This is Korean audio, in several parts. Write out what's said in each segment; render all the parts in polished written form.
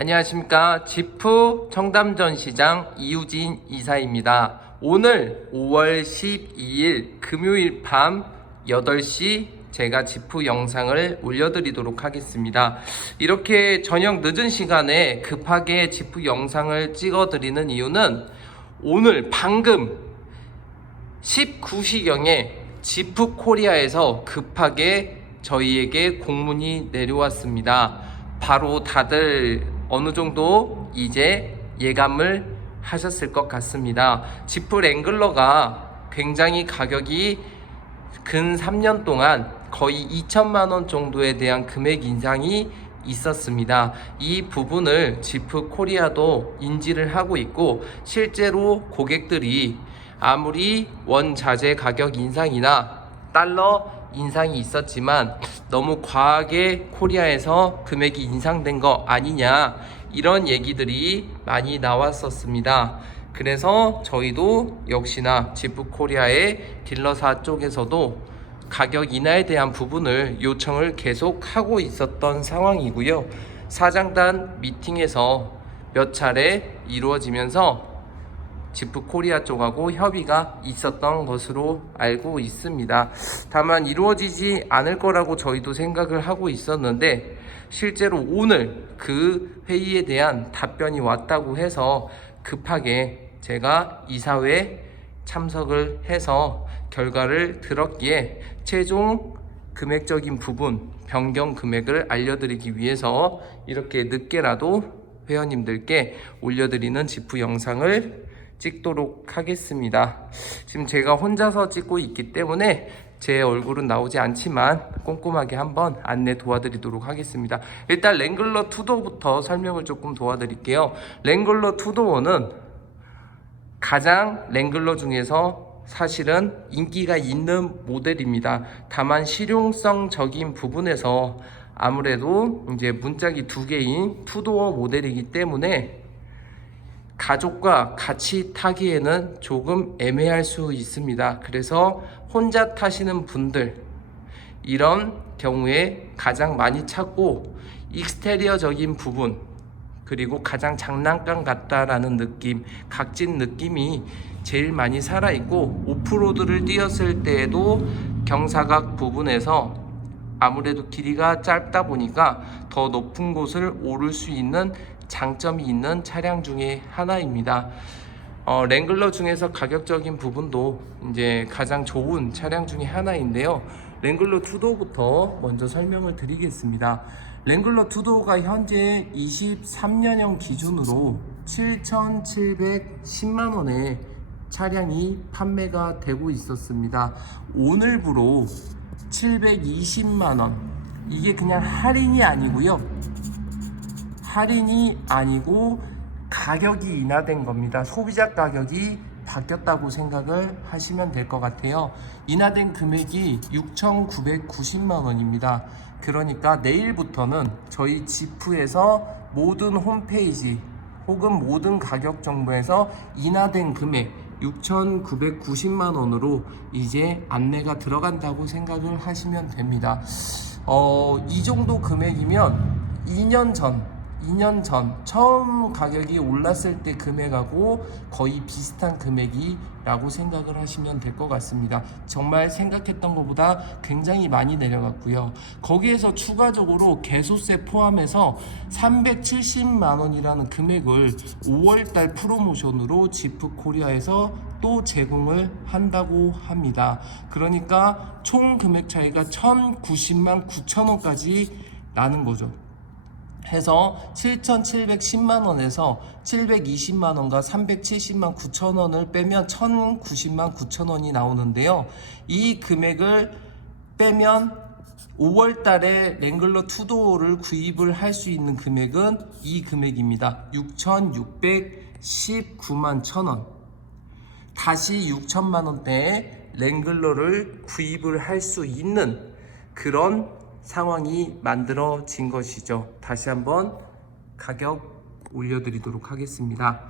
안녕하십니까. 지프 청담전시장 이우진 이사입니다. 오늘 5월 12일 금요일 밤 8시 제가 지프 영상을 올려드리도록 하겠습니다. 이렇게 저녁 늦은 시간에 급하게 지프 영상을 찍어드리는 이유는 오늘 방금 19시경에 지프 코리아에서 급하게 저희에게 공문이 내려왔습니다. 바로 다들 어느 정도 이제 예감을 하셨을 것 같습니다. 지프 랭글러가 굉장히 가격이 근 3년 동안 거의 2천만 원 정도에 대한 금액 인상이 있었습니다. 이 부분을 지프 코리아도 인지를 하고 있고, 실제로 고객들이 아무리 원자재 가격 인상이나 달러 인상이 있었지만 너무 과하게 코리아에서 금액이 인상된 거 아니냐, 이런 얘기들이 많이 나왔었습니다. 그래서 저희도 역시나 지프 코리아의 딜러사 쪽에서도 가격 인하에 대한 부분을 요청을 계속 하고 있었던 상황이고요. 사장단 미팅에서 몇 차례 이루어지면서 지프 코리아 쪽하고 협의가 있었던 것으로 알고 있습니다. 다만 이루어지지 않을 거라고 저희도 생각을 하고 있었는데, 실제로 오늘 그 회의에 대한 답변이 왔다고 해서 급하게 제가 이사회에 참석을 해서 결과를 들었기에 최종 금액적인 부분 변경 금액을 알려드리기 위해서 이렇게 늦게라도 회원님들께 올려드리는 지프 영상을 찍도록 하겠습니다. 지금 제가 혼자서 찍고 있기 때문에 제 얼굴은 나오지 않지만 꼼꼼하게 한번 안내 도와드리도록 하겠습니다. 일단 랭글러 투도어부터 설명을 조금 도와드릴게요. 랭글러 투도어는 가장 랭글러 중에서 사실은 인기가 있는 모델입니다. 다만 실용성적인 부분에서 아무래도 이제 문짝이 2개인 투도어 모델이기 때문에 가족과 같이 타기에는 조금 애매할 수 있습니다. 그래서 혼자 타시는 분들, 이런 경우에 가장 많이 찾고, 익스테리어적인 부분, 그리고 가장 장난감 같다라는 느낌, 각진 느낌이 제일 많이 살아있고, 오프로드를 뛰었을 때에도 경사각 부분에서 아무래도 길이가 짧다 보니까 더 높은 곳을 오를 수 있는 장점이 있는 차량 중에 하나입니다. 랭글러 중에서 가격적인 부분도 이제 가장 좋은 차량 중에 하나인데요. 랭글러 투도어부터 먼저 설명을 드리겠습니다. 랭글러 투도어가 현재 23년형 기준으로 7,710만 원에 차량이 판매가 되고 있었습니다. 오늘부로 720만 원, 이게 그냥 할인이 아니고 가격이 인하된 겁니다. 소비자 가격이 바뀌었다고 생각을 하시면 될 것 같아요. 인하된 금액이 6,990만 원입니다. 그러니까 내일부터는 저희 지프에서 모든 홈페이지 혹은 모든 가격 정보에서 인하된 금액 6,990만 원으로 이제 안내가 들어간다고 생각을 하시면 됩니다. 이 정도 금액이면 2년 전 처음 가격이 올랐을 때 금액하고 거의 비슷한 금액이라고 생각을 하시면 될 것 같습니다. 정말 생각했던 것보다 굉장히 많이 내려갔고요. 거기에서 추가적으로 개소세 포함해서 370만 원이라는 금액을 5월달 프로모션으로 지프 코리아에서 또 제공을 한다고 합니다. 그러니까 총 금액 차이가 1,090만 9천 원까지 나는 거죠. 해서 7,710만 원에서 720만 원과 370만 9천 원을 빼면 1,090만 9천 원이 나오는데요. 이 금액을 빼면 5월 달에 랭글러 투도어를 구입을 할 수 있는 금액은 이 금액입니다. 6,619만 1천 원. 다시 6천만 원대의 랭글러를 구입을 할 수 있는 그런 상황이 만들어진 것이죠. 다시 한번 가격 올려드리도록 하겠습니다.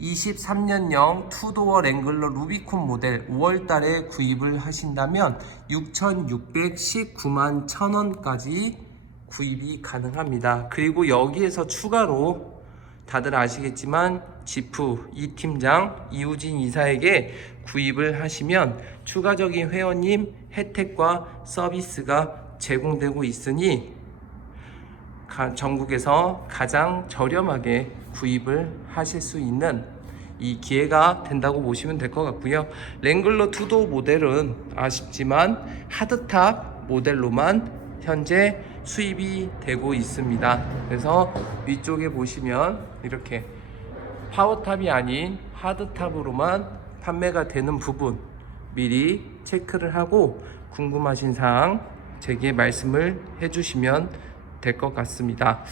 23년형 투도어 랭글러 루비콘 모델 5월달에 구입을 하신다면 6,619만 1,000원까지 구입이 가능합니다. 그리고 여기에서 추가로 다들 아시겠지만 지프 이 팀장 이우진 이사에게 구입을 하시면 추가적인 회원님 혜택과 서비스가 제공되고 있으니 전국에서 가장 저렴하게 구입을 하실 수 있는 이 기회가 된다고 보시면 될 것 같고요. 랭글러 투도 모델은 아쉽지만 하드탑 모델로만 현재 수입이 되고 있습니다. 그래서 위쪽에 보시면 이렇게 파워탑이 아닌 하드탑으로만 판매가 되는 부분 미리 체크를 하고 궁금하신 사항 제게 말씀을 해주시면 될 것 같습니다.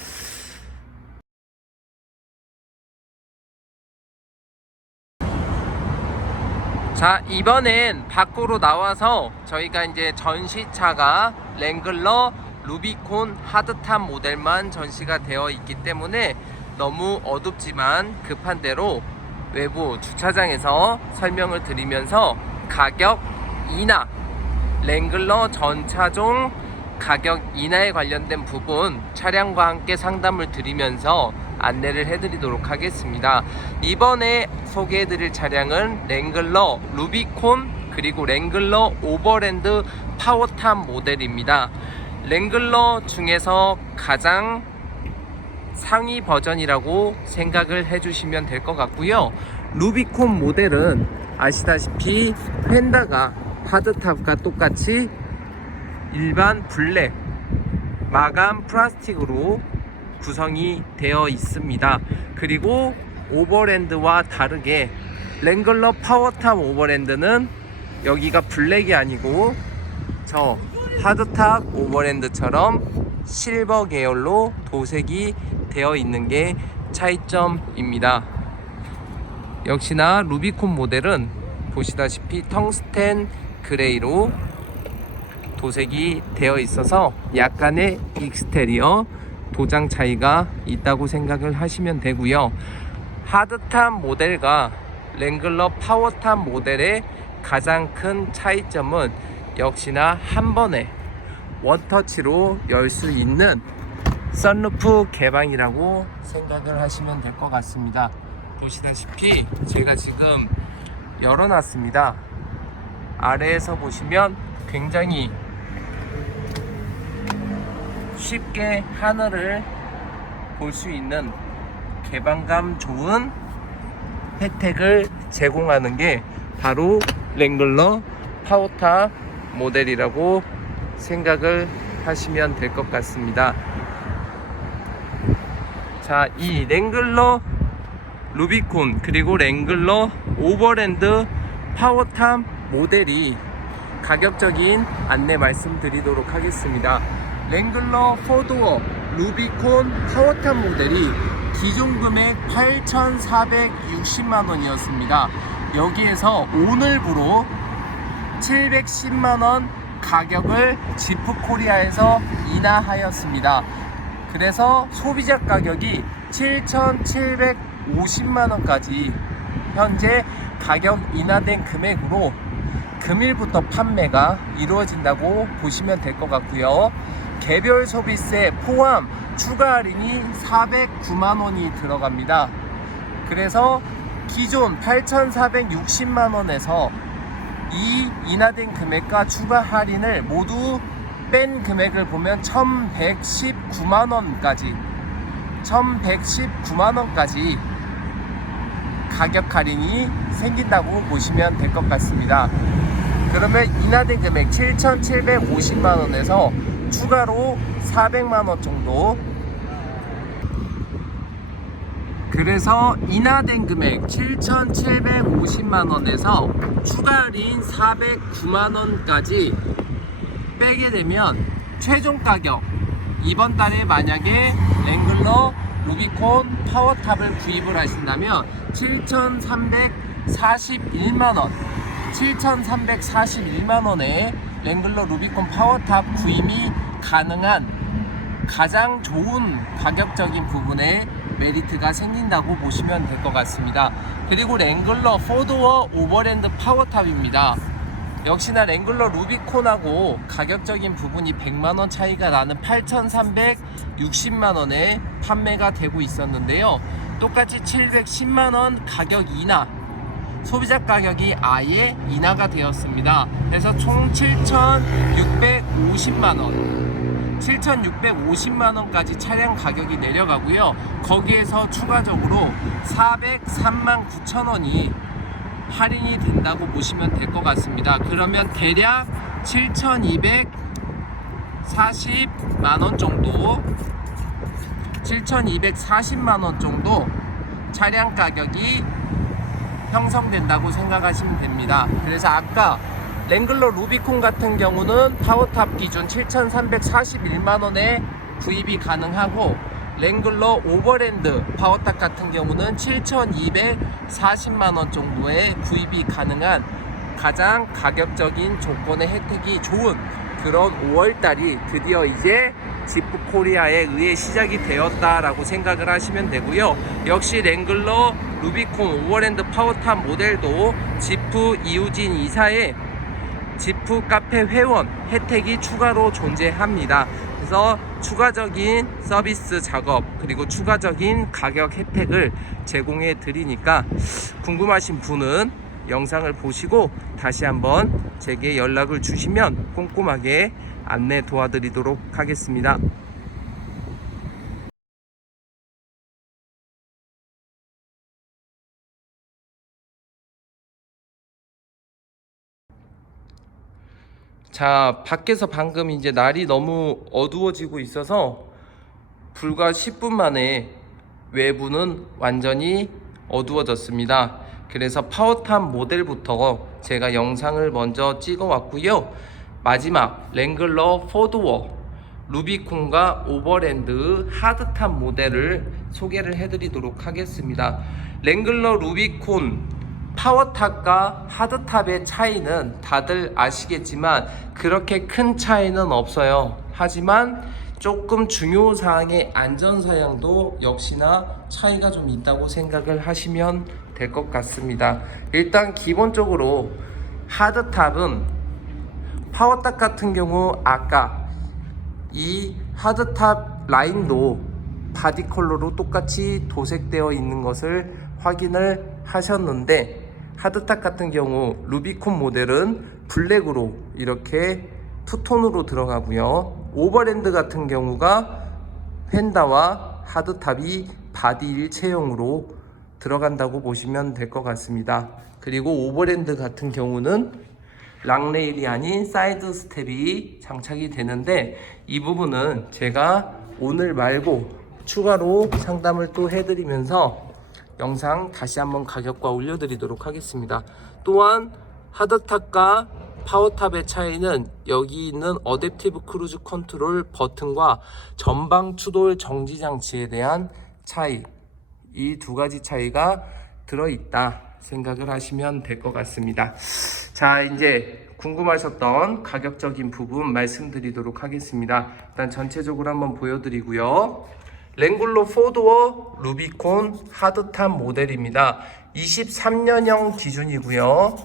자, 이번엔 밖으로 나와서 저희가 이제 전시차가 랭글러 루비콘 하드탑 모델만 전시가 되어 있기 때문에 너무 어둡지만 급한 대로 외부 주차장에서 설명을 드리면서 가격 인하, 랭글러 전차종 가격 인하에 관련된 부분 차량과 함께 상담을 드리면서 안내를 해드리도록 하겠습니다. 이번에 소개해드릴 차량은 랭글러 루비콘 그리고 랭글러 오버랜드 파워탑 모델입니다. 랭글러 중에서 가장 상위 버전이라고 생각을 해주시면 될 것 같고요. 루비콘 모델은 아시다시피 휀다가 하드탑과 똑같이 일반 블랙 마감 플라스틱으로 구성이 되어 있습니다. 그리고 오버랜드와 다르게 랭글러 파워탑 오버랜드는 여기가 블랙이 아니고 저 하드탑 오버랜드처럼 실버 계열로 도색이 되어 있는 게 차이점입니다. 역시나 루비콘 모델은 보시다시피 텅스텐 그레이로 도색이 되어 있어서 약간의 익스테리어 도장 차이가 있다고 생각을 하시면 되고요. 하드탑 모델과 랭글러 파워탑 모델의 가장 큰 차이점은 역시나 한 번에 원터치로 열 수 있는 선루프 개방이라고 생각을 하시면 될 것 같습니다. 보시다시피 제가 지금 열어놨습니다. 아래에서 보시면 굉장히 쉽게 하늘을 볼 수 있는 개방감 좋은 혜택을 제공하는 게 바로 랭글러 파워탑 모델이라고 생각을 하시면 될 것 같습니다. 자, 이 랭글러 루비콘 그리고 랭글러 오버랜드 파워탑 모델이 가격적인 안내 말씀드리도록 하겠습니다. 랭글러 4도어 루비콘 파워탑 모델이 기존 금액 8,460만원이었습니다. 여기에서 오늘부로 710만원 가격을 지프코리아에서 인하하였습니다. 그래서 소비자 가격이 7,750만원까지 현재 가격 인하된 금액으로 금일부터 판매가 이루어진다고 보시면 될 것 같고요. 개별 소비세 포함 추가 할인이 409만원이 들어갑니다. 그래서 기존 8,460만원에서 이 인하된 금액과 추가 할인을 모두 뺀 금액을 보면 1,119만원까지 가격 할인이 생긴다고 보시면 될 것 같습니다. 그러면 인하된 금액 7,750만원에서 추가로 400만원 정도, 그래서 인하된 금액 7,750만원에서 추가 할인 409만원까지 빼게 되면 최종 가격, 이번 달에 만약에 랭글러 루비콘 파워탑을 구입을 하신다면 7,341만원에 랭글러 루비콘 파워탑 구입이 가능한 가장 좋은 가격적인 부분에 메리트가 생긴다고 보시면 될 것 같습니다. 그리고 랭글러 4도어 오버랜드 파워탑입니다. 역시나 랭글러 루비콘하고 가격적인 부분이 100만원 차이가 나는 8,360만원에 판매가 되고 있었는데요. 똑같이 710만원 가격 인하, 소비자 가격이 아예 인하가 되었습니다. 그래서 총 7,650만원 7,650만원까지 차량 가격이 내려가고요. 거기에서 추가적으로 403만 9천원이 할인이 된다고 보시면 될 것 같습니다. 그러면 대략 7,240만원 정도 7,240만원 정도 차량 가격이 형성된다고 생각하시면 됩니다. 그래서 아까 랭글러 루비콘 같은 경우는 파워탑 기준 7,341만원에 구입이 가능하고, 랭글러 오버랜드 파워탑 같은 경우는 7,240만원 정도에 구입이 가능한 가장 가격적인 조건의 혜택이 좋은 그런 5월달이 드디어 이제 지프 코리아에 의해 시작이 되었다라고 생각을 하시면 되고요. 역시 랭글러 루비콘 오버랜드 파워탑 모델도 지프 이우진 이사의 지프 카페 회원 혜택이 추가로 존재합니다. 그래서 추가적인 서비스 작업 그리고 추가적인 가격 혜택을 제공해 드리니까 궁금하신 분은 영상을 보시고 다시 한번 제게 연락을 주시면 꼼꼼하게 안내 도와드리도록 하겠습니다. 자, 밖에서 방금 이제 날이 너무 어두워지고 있어서 불과 10분 만에 외부는 완전히 어두워졌습니다. 그래서 파워탑 모델부터 제가 영상을 먼저 찍어 왔고요. 마지막 랭글러 포드워 루비콘과 오버랜드 하드탑 모델을 소개를 해드리도록 하겠습니다. 랭글러 루비콘 파워탑과 하드탑의 차이는 다들 아시겠지만 그렇게 큰 차이는 없어요. 하지만 조금 중요사항의 안전사양도 역시나 차이가 좀 있다고 생각을 하시면 될 것 같습니다. 일단 기본적으로 하드탑은 파워탑 같은 경우 아까 이 하드탑 라인도 바디 컬러로 똑같이 도색되어 있는 것을 확인을 하셨는데, 하드탑 같은 경우 루비콘 모델은 블랙으로 이렇게 투톤으로 들어가고요. 오버랜드 같은 경우가 펜다와 하드탑이 바디 일체형으로 들어간다고 보시면 될 것 같습니다. 그리고 오버랜드 같은 경우는 락레일이 아닌 사이드 스텝이 장착이 되는데, 이 부분은 제가 오늘 말고 추가로 상담을 또 해드리면서 영상 다시 한번 가격과 올려드리도록 하겠습니다. 또한 하드탑과 파워탑의 차이는 여기 있는 어댑티브 크루즈 컨트롤 버튼과 전방 추돌 정지 장치에 대한 차이, 이 두 가지 차이가 들어있다 생각을 하시면 될 것 같습니다. 자, 이제 궁금하셨던 가격적인 부분 말씀드리도록 하겠습니다. 일단 전체적으로 한번 보여드리고요. 랭글러 포드워 루비콘 하드탑 모델입니다. 23년형 기준이고요.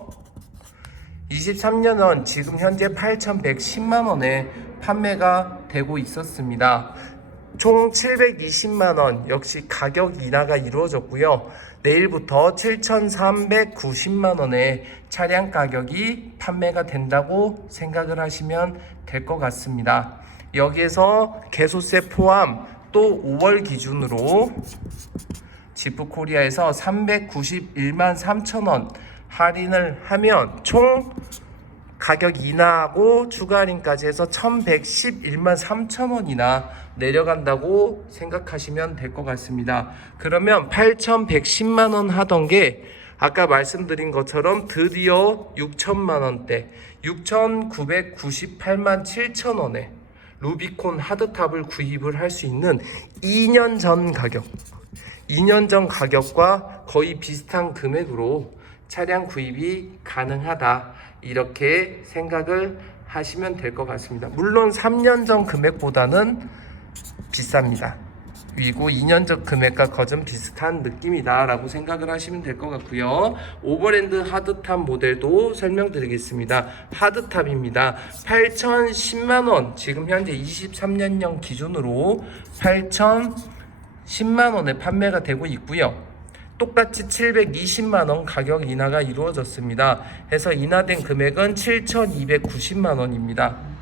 23년은 지금 현재 8,110만원에 판매가 되고 있었습니다. 총 720만원 역시 가격 인하가 이루어졌고요. 내일부터 7,390만원에 차량 가격이 판매가 된다고 생각을 하시면 될 것 같습니다. 여기에서 개소세 포함 또 5월 기준으로 지프 코리아에서 391만 3천원 할인을 하면 총 가격 인하하고 추가 할인까지 해서 1111만 3천원이나 내려간다고 생각하시면 될 것 같습니다. 그러면 8,110만원 하던 게 아까 말씀드린 것처럼 드디어 6천만원대 6,998만 7천원에 루비콘 하드탑을 구입을 할 수 있는 2년 전 가격, 2년 전 가격과 거의 비슷한 금액으로 차량 구입이 가능하다, 이렇게 생각을 하시면 될 것 같습니다. 물론 3년 전 금액보다는 비쌉니다. 위고 2년 전 금액과 거진 비슷한 느낌이다 라고 생각을 하시면 될 것 같고요. 오버랜드 하드탑 모델도 설명드리겠습니다. 하드탑입니다. 8,010만원, 지금 현재 23년형 기준으로 8,010만원에 판매가 되고 있고요. 똑같이 720만원 가격 인하가 이루어졌습니다. 해서 인하된 금액은 7,290만원입니다.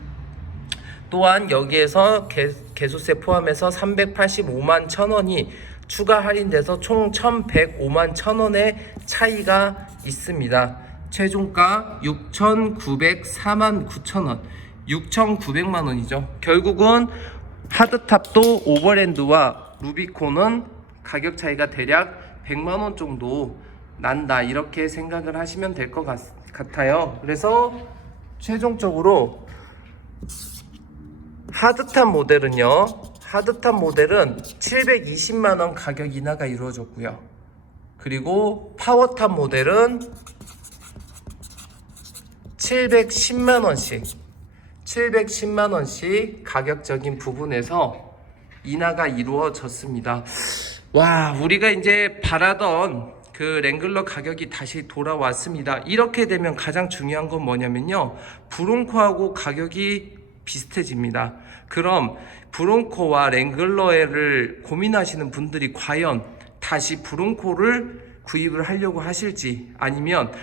또한 여기에서 개소세 포함해서 385만 1,000원이 추가 할인돼서 총 1,105만 1,000원의 차이가 있습니다. 최종가 6,904만 9,000원, 6,900만 원이죠. 결국은 하드탑도 오버랜드와 루비콘은 가격 차이가 대략 100만 원 정도 난다, 이렇게 생각을 하시면 될 것 같아요. 그래서 최종적으로 하드탑 모델은요, 하드탑 모델은 720만원 가격 인하가 이루어졌고요. 그리고 파워탑 모델은 710만원씩 가격적인 부분에서 인하가 이루어졌습니다. 와, 우리가 이제 바라던 그 랭글러 가격이 다시 돌아왔습니다. 이렇게 되면 가장 중요한 건 뭐냐면요, 브론코하고 가격이 비슷해집니다. 그럼 브론코와 랭글러를 고민하시는 분들이 과연 다시 브론코를 구입을 하려고 하실지, 아니면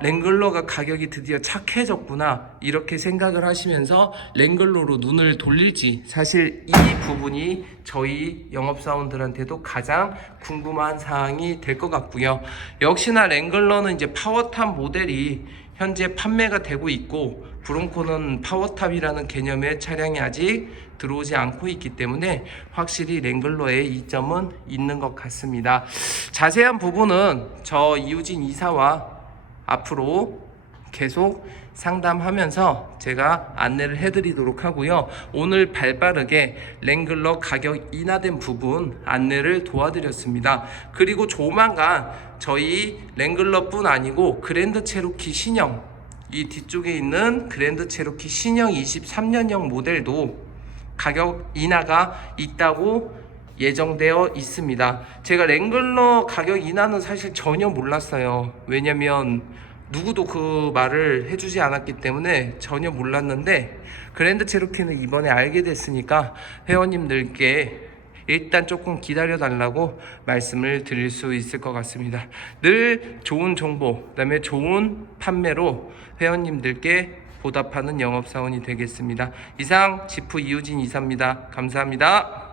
랭글러가 가격이 드디어 착해졌구나 이렇게 생각을 하시면서 랭글러로 눈을 돌릴지, 사실 이 부분이 저희 영업사원들한테도 가장 궁금한 사항이 될 것 같고요. 역시나 랭글러는 이제 파워탑 모델이 현재 판매가 되고 있고, 브론코는 파워탑이라는 개념의 차량이 아직 들어오지 않고 있기 때문에 확실히 랭글러의 이점은 있는 것 같습니다. 자세한 부분은 저 이우진 이사와 앞으로 계속 상담하면서 제가 안내를 해드리도록 하고요. 오늘 발빠르게 랭글러 가격 인하된 부분 안내를 도와드렸습니다. 그리고 조만간 저희 랭글러뿐 아니고 그랜드 체로키 신형, 이 뒤쪽에 있는 그랜드 체로키 신형 23년형 모델도 가격 인하가 있다고 예정되어 있습니다. 제가 랭글러 가격 인하는 사실 전혀 몰랐어요. 왜냐면 누구도 그 말을 해주지 않았기 때문에 전혀 몰랐는데, 그랜드 체로키는 이번에 알게 됐으니까 회원님들께 일단 조금 기다려 달라고 말씀을 드릴 수 있을 것 같습니다. 늘 좋은 정보, 그 다음에 좋은 판매로 회원님들께 보답하는 영업사원이 되겠습니다. 이상 지프 이우진 이사입니다. 감사합니다.